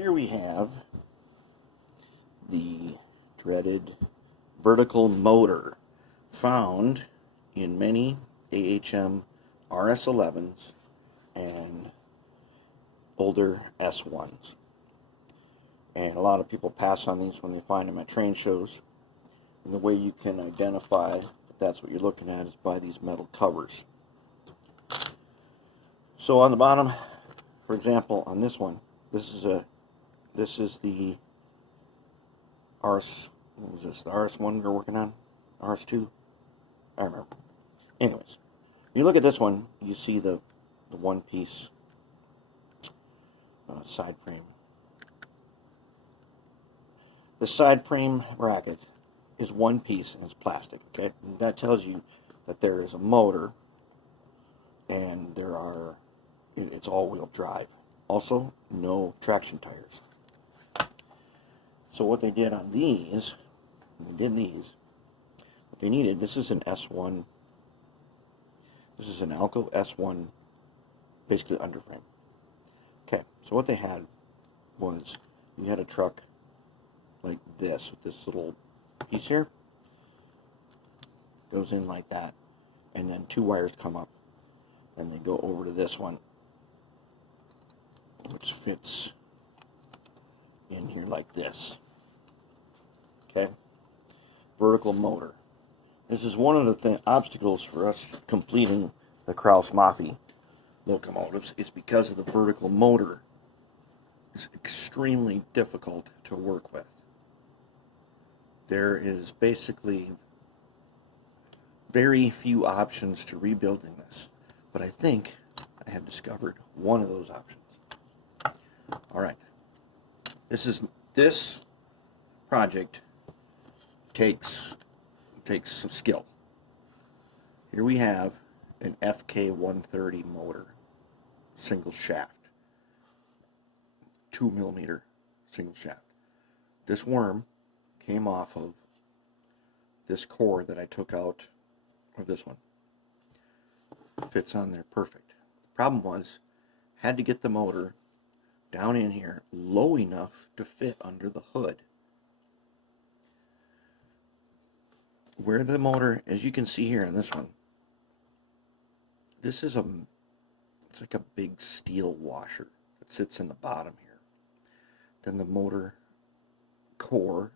Here we have the dreaded vertical motor found in many AHM RS11s and older S1s. And a lot of people pass on these when they find them at train shows. And the way you can identify that that's what you're looking at is by these metal covers. So on the bottom, for example, on this one, this is the RS, what was this, the RS1 we're working on? RS2? I remember. Anyways, you look at this one, you see the one-piece side frame. The side frame bracket is one piece and it's plastic, okay? And that tells you that there is a motor and it's all-wheel drive. Also, no traction tires. So what they did on these, what they needed, this is an S1, this is an Alco S1, basically underframe. Okay, so what they had was, you had a truck like this, with this little piece here, goes in like that, and then two wires come up, and they go over to this one, which fits in here like this. Okay, vertical motor. This is one of the obstacles for us completing the Krauss-Maffei locomotives. It's because of the vertical motor. It's extremely difficult to work with. There is basically very few options to rebuilding this, but I think I have discovered one of those options. All right, this project takes some skill. Here we have an FK130 motor, single shaft, 2mm single shaft. This worm came off of this core that I took out of this one. Fits on there perfect. The problem was, had to get the motor down in here low enough to fit under the hood. Where the motor, as you can see here in this one, this is it's like a big steel washer that sits in the bottom here. Then the motor core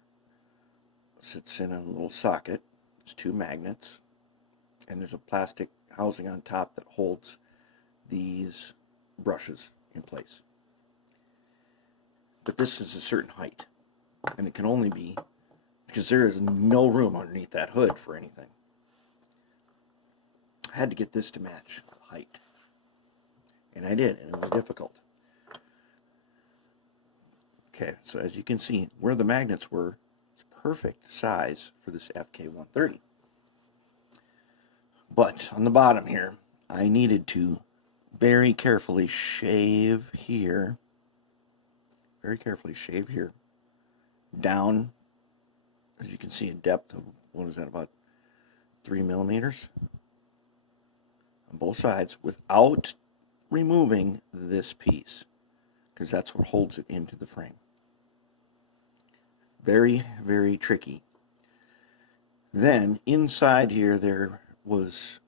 sits in a little socket. It's two magnets, and there's a plastic housing on top that holds these brushes in place. But this is a certain height, and it can only be because there is no room underneath that hood for anything. I had to get this to match the height, and I did, and it was difficult. Okay, so as you can see, where the magnets were, it's perfect size for this FK130. But on the bottom here, I needed to very carefully shave here, down, as you can see, a depth of, what is that, about 3mm on both sides, without removing this piece, because that's what holds it into the frame. Very, very tricky. Then inside here there was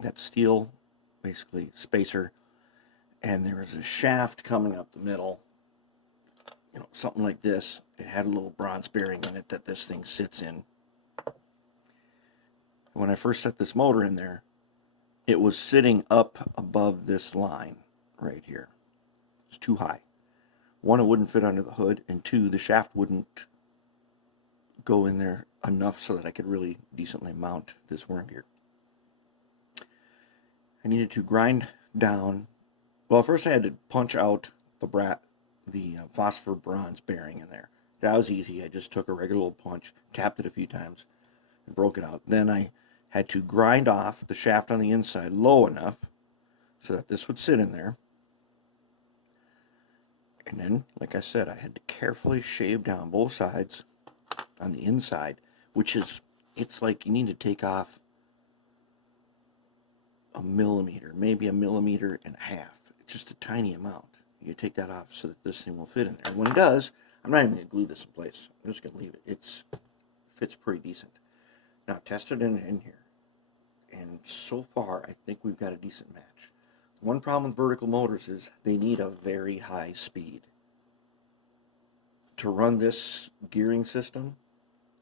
that steel, basically spacer, and there was a shaft coming up the middle, something like this. It had a little bronze bearing in it that this thing sits in. When I first set this motor in there, it was sitting up above this line right here. It's too high. One, it wouldn't fit under the hood, and two, the shaft wouldn't go in there enough so that I could really decently mount this worm gear. I needed to grind down. Well, first I had to punch out the phosphor bronze bearing in there. That was easy. I just took a regular little punch, tapped it a few times, and broke it out. Then I had to grind off the shaft on the inside low enough so that this would sit in there. And then, like I said, I had to carefully shave down both sides on the inside, which is, it's like you need to take off a millimeter, maybe a millimeter and a half. It's just a tiny amount. You take that off so that this thing will fit in there. And when it does, I'm not even going to glue this in place. I'm just going to leave it. It fits pretty decent. Now, test it in here. And so far, I think we've got a decent match. One problem with vertical motors is they need a very high speed. To run this gearing system,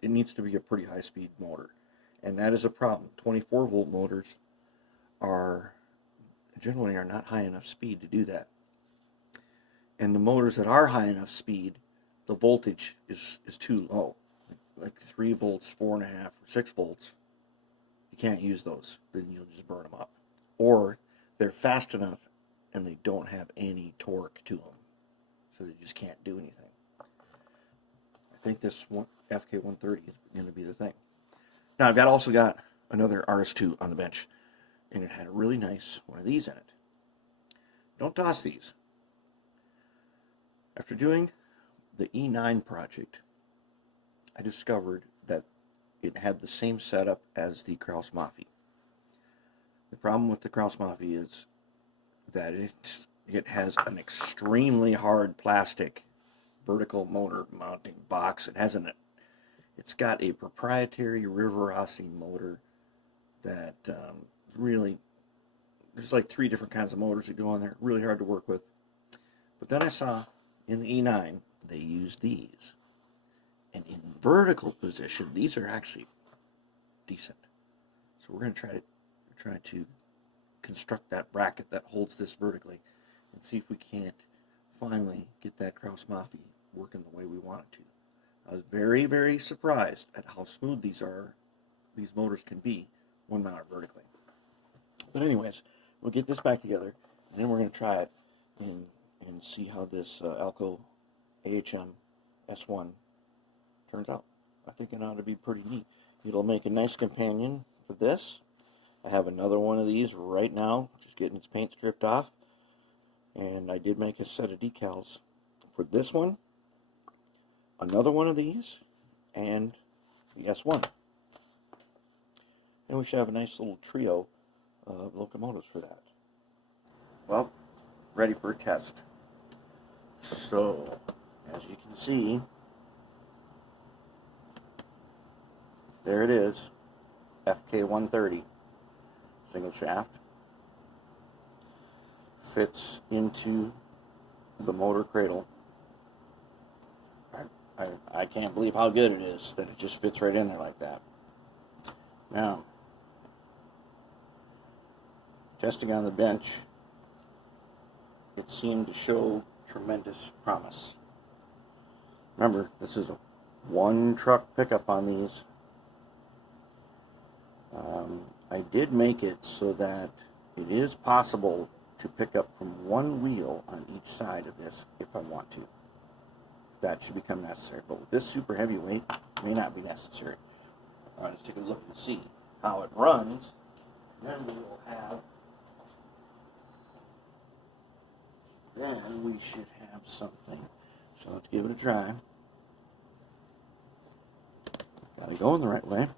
it needs to be a pretty high speed motor. And that is a problem. 24 volt motors generally are not high enough speed to do that. And the motors that are high enough speed, the voltage is too low. Like 3 volts, 4.5, or 6 volts. You can't use those. Then you'll just burn them up. Or they're fast enough and they don't have any torque to them. So they just can't do anything. I think this FK130 is going to be the thing. Now I've also got another RS2 on the bench. And it had a really nice one of these in it. Don't toss these. After doing the E9 project, I discovered that it had the same setup as the Kraus Maffei. The problem with the Kraus Maffei is that it has an extremely hard plastic vertical motor mounting box. It's got a proprietary Rivarossi motor that really, there's like 3 different kinds of motors that go on there. Really hard to work with. But then I saw in the E9 they use these, and in vertical position these are actually decent. So we're going to try to construct that bracket that holds this vertically and see if we can't finally get that Kraus Maffei working the way we want it to. I was very, very surprised at how smooth these motors can be when mounted vertically. But anyways, we'll get this back together, and then we're going to try it and see how this Alco AHM S1 turns out. I think it ought to be pretty neat. It'll make a nice companion for this. I have another one of these right now, just getting its paint stripped off. And I did make a set of decals for this one, another one of these, and the S1. And we should have a nice little trio of locomotives for that. Well, ready for a test. So, as you can see, there it is, FK130, single shaft. Fits into the motor cradle. I can't believe how good it is that it just fits right in there like that. Now, testing on the bench, it seemed to show tremendous promise. Remember, this is a 1-truck pickup on these. I did make it so that it is possible to pick up from one wheel on each side of this if I want to. That should become necessary, but with this super heavyweight, it may not be necessary. All right, let's take a look and see how it runs. Then we will have, then we should have something. So let's give it a try. Got it going the right way.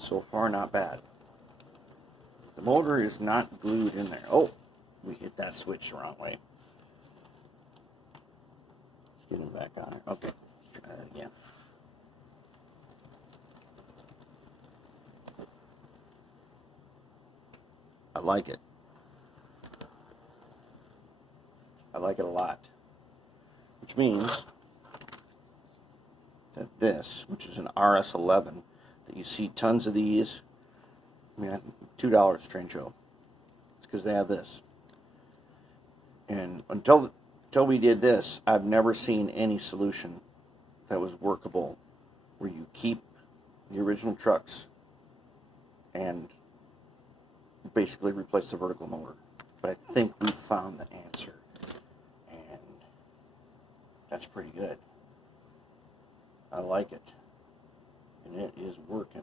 So far, not bad. The motor is not glued in there. Oh, we hit that switch the wrong way. Let's get him back on it. Okay, let's try that again. I like it. I like it a lot. Which means that this, which is an RS11, that you see tons of these, I mean, $2 train show. It's because they have this. And until we did this, I've never seen any solution that was workable where you keep the original trucks and basically replace the vertical motor. But I think we found the answer. And that's pretty good. I like it. And it is working.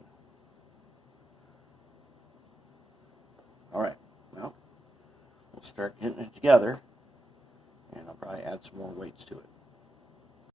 Alright, well, we'll start getting it together, and I'll probably add some more weights to it.